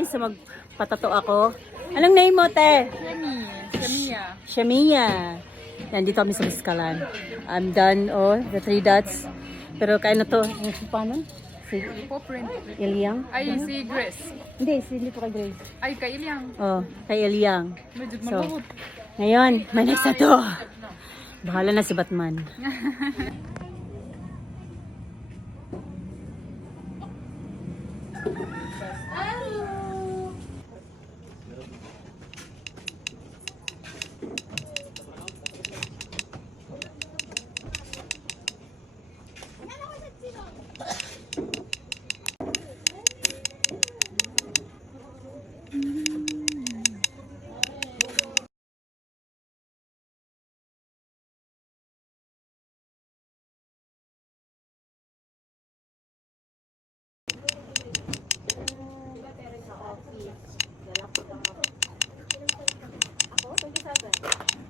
guys, magpatato ako. Anong name mo, te? Shamia. Shamia. Nandito kami sa Biskalan. I'm done, the 3 dots. Pero kaya na to. Paano? Si Poprint. Iliang? Ay, si Grace. Hindi po kay Grace. Ay, kailyang. Kay Iliang. Medyo So, malungkot. ngayon, may next na to. Bahala na si Batman. Ako, 27.